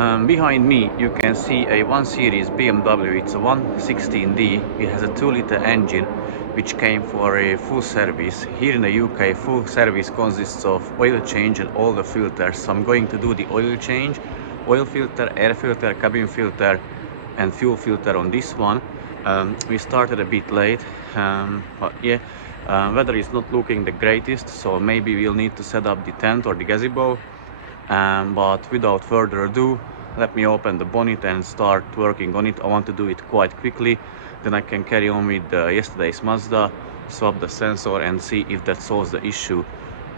Behind me you can see a 1 Series BMW. It's a 116D. It has a 2-liter engine which came for a full service. Here in the UK, full service consists of oil change and all the filters. So I'm going to do the oil change, oil filter, air filter, cabin filter and fuel filter on this one. We started a bit late, but yeah, weather is not looking the greatest, so maybe we'll need to set up the tent or the gazebo. But without further ado, let me open the bonnet and start working on it. I want to do it quite quickly, then I can carry on with yesterday's Mazda, swap the sensor and see if that solves the issue.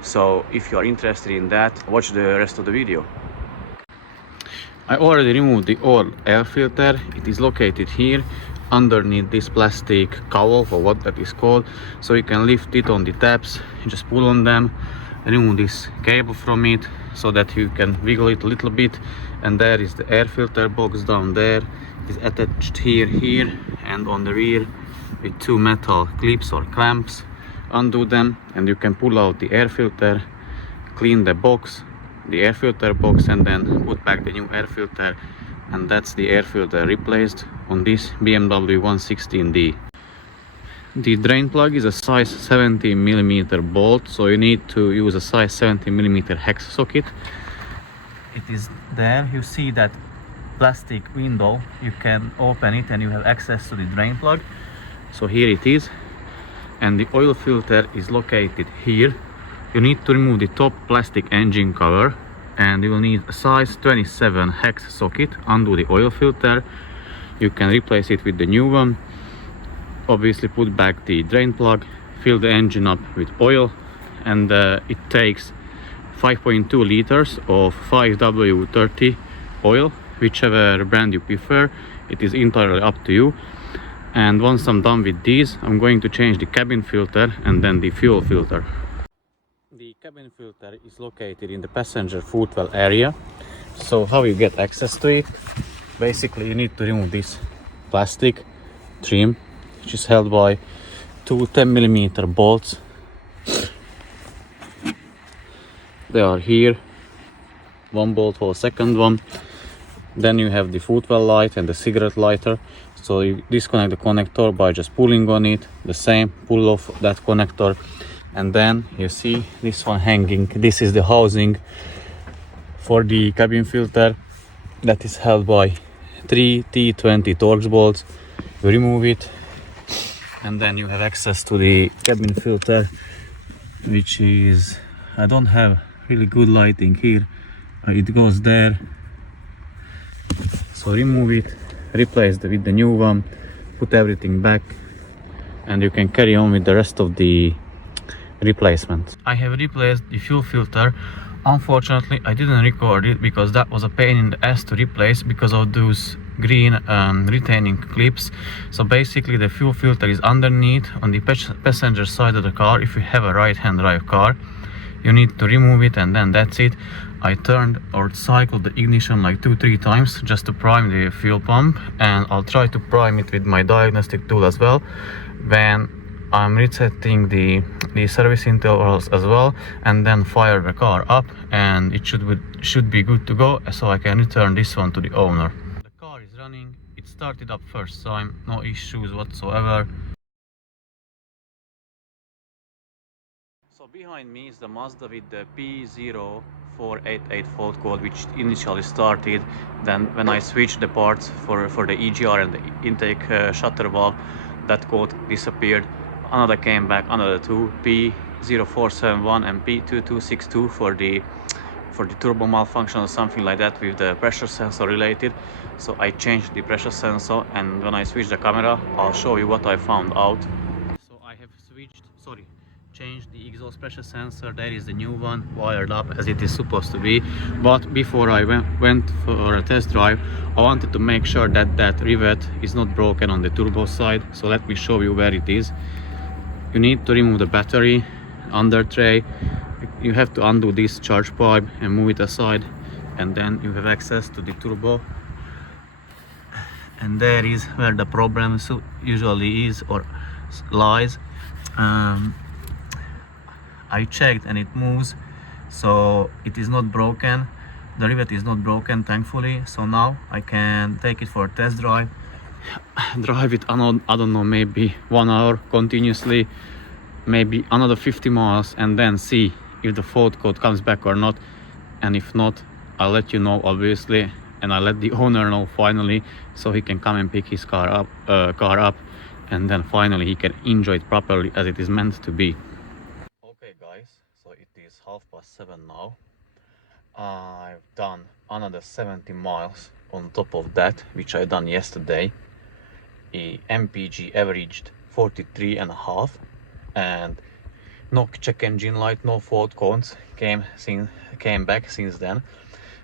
So if you are interested in that, watch the rest of the video. I already removed the old air filter. It is located here underneath this plastic cowl, or what that is called. So you can lift it on the tabs, just pull on them, remove this cable from it so that you can wiggle it a little bit, and there is the air filter box down there. It is attached here and on the rear with 2 metal clips or clamps. Undo them and you can pull out the air filter, clean the box, the air filter box, and then put back the new air filter, and that's the air filter replaced on this BMW 116D. The drain plug is a size 70mm bolt, so you need to use a size 70mm hex socket. It is there. You see that plastic window, you can open it and you have access to the drain plug. So here it is, and the oil filter is located here. You need to remove the top plastic engine cover, and you will need a size 27 hex socket. Undo the oil filter, you can replace it with the new one. Obviously put back the drain plug, fill the engine up with oil, and it takes 5.2 liters of 5W30 oil, whichever brand you prefer. It is entirely up to you. And once I'm done with these, I'm going to change the cabin filter and then the fuel filter. The cabin filter is located in the passenger footwell area. So how you get access to it? Basically you need to remove this plastic trim, which is held by 2 10mm bolts. They are here, one bolt for a second one. Then you have the footwell light and the cigarette lighter. So you disconnect the connector by just pulling on it, the same, pull off that connector, and then you see this one hanging. This is the housing for the cabin filter that is held by 3 T20 Torx bolts. You remove it and then you have access to the cabin filter, which is, I don't have really good lighting here, it goes there. So remove it, replace it with the new one, put everything back, and you can carry on with the rest of the replacement. I have replaced the fuel filter. Unfortunately I didn't record it because that was a pain in the ass to replace because of those green retaining clips. So basically the fuel filter is underneath on the passenger side of the car. If you have a right-hand drive car, you need to remove it, and then that's it. I turned or cycled the ignition like 2-3 times just to prime the fuel pump, and I'll try to prime it with my diagnostic tool as well when I'm resetting the service intervals as well, and then fire the car up, and it should be good to go, so I can return this one to the owner. The car is running, it started up first time, no issues whatsoever. So behind me is the Mazda with the P0488 fault code, which initially started. Then when I switched the parts for the EGR and the intake shutter valve, that code disappeared. Another came back, another 2, P0471 and P2262 for the turbo malfunction or something like that with the pressure sensor related. So I changed the pressure sensor, and when I switch the camera, I'll show you what I found out. So I have changed the exhaust pressure sensor. There is the new one wired up as it is supposed to be. But before I went for a test drive, I wanted to make sure that that rivet is not broken on the turbo side. So let me show you where it is. You need to remove the battery under tray. You have to undo this charge pipe and move it aside, and then you have access to the turbo. And there is where the problem usually is or lies. I checked and it moves, so it is not broken. The rivet is not broken, thankfully, so now I can take it for a test drive. Drive it, I don't know, maybe 1 hour continuously, maybe another 50 miles, and then see if the fault code comes back or not. And if not, I'll let you know, obviously, and I'll let the owner know finally, so he can come and pick his car up, and then finally he can enjoy it properly as it is meant to be. Okay guys, so it is 7:30 now. I've done another 70 miles on top of that, which I done yesterday. MPG averaged 43.5, and no check engine light, no fault codes came back since then.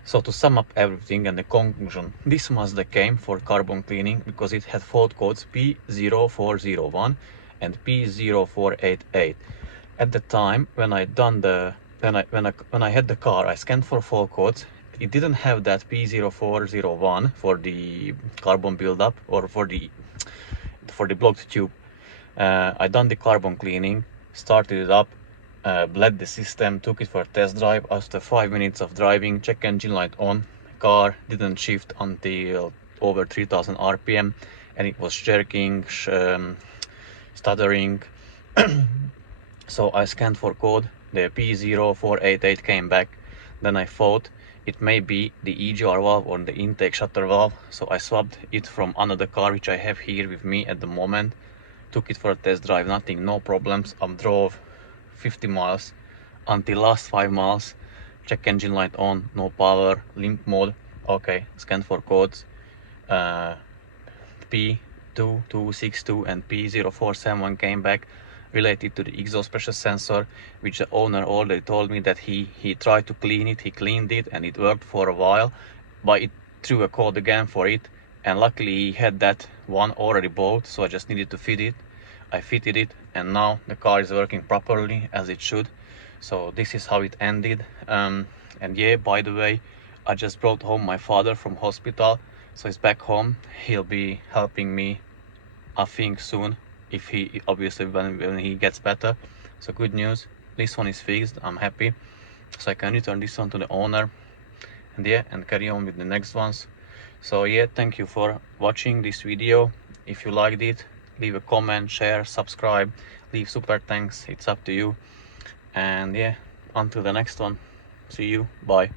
So to sum up everything and the conclusion, this Mazda came for carbon cleaning because it had fault codes P0401 and P0488. At the time when I done the when I had the car, I scanned for fault codes. It didn't have that P0401 for the carbon buildup or for the blocked tube. I done the carbon cleaning, started it up, bled the system, took it for a test drive. After 5 minutes of driving, check engine light on, car didn't shift until over 3000 RPM, and it was jerking, stuttering. So I scanned for code, the P0488 came back. Then I thought it may be the EGR valve or the intake shutter valve, so I swapped it from another car which I have here with me at the moment. Took it for a test drive, nothing, no problems. I drove 50 miles until last 5 miles. Check engine light on, no power, limp mode. Okay, scan for codes. P2262 and P0471 came back, related to the exhaust pressure sensor, which the owner already told me that he tried to clean it, he cleaned it and it worked for a while, but it threw a code again for it, and luckily he had that one already bought, so I just needed to fit it. I fitted it, and now the car is working properly as it should. So this is how it ended. And yeah, by the way, I just brought home my father from hospital, so he's back home. He'll be helping me, I think, soon, if he obviously when he gets better. So good news, this one is fixed. I'm happy, so I can return this one to the owner, and yeah, and carry on with the next ones. So yeah, thank you for watching this video. If you liked it, leave a comment, share, subscribe, leave super thanks, it's up to you. And yeah, until the next one, see you, bye.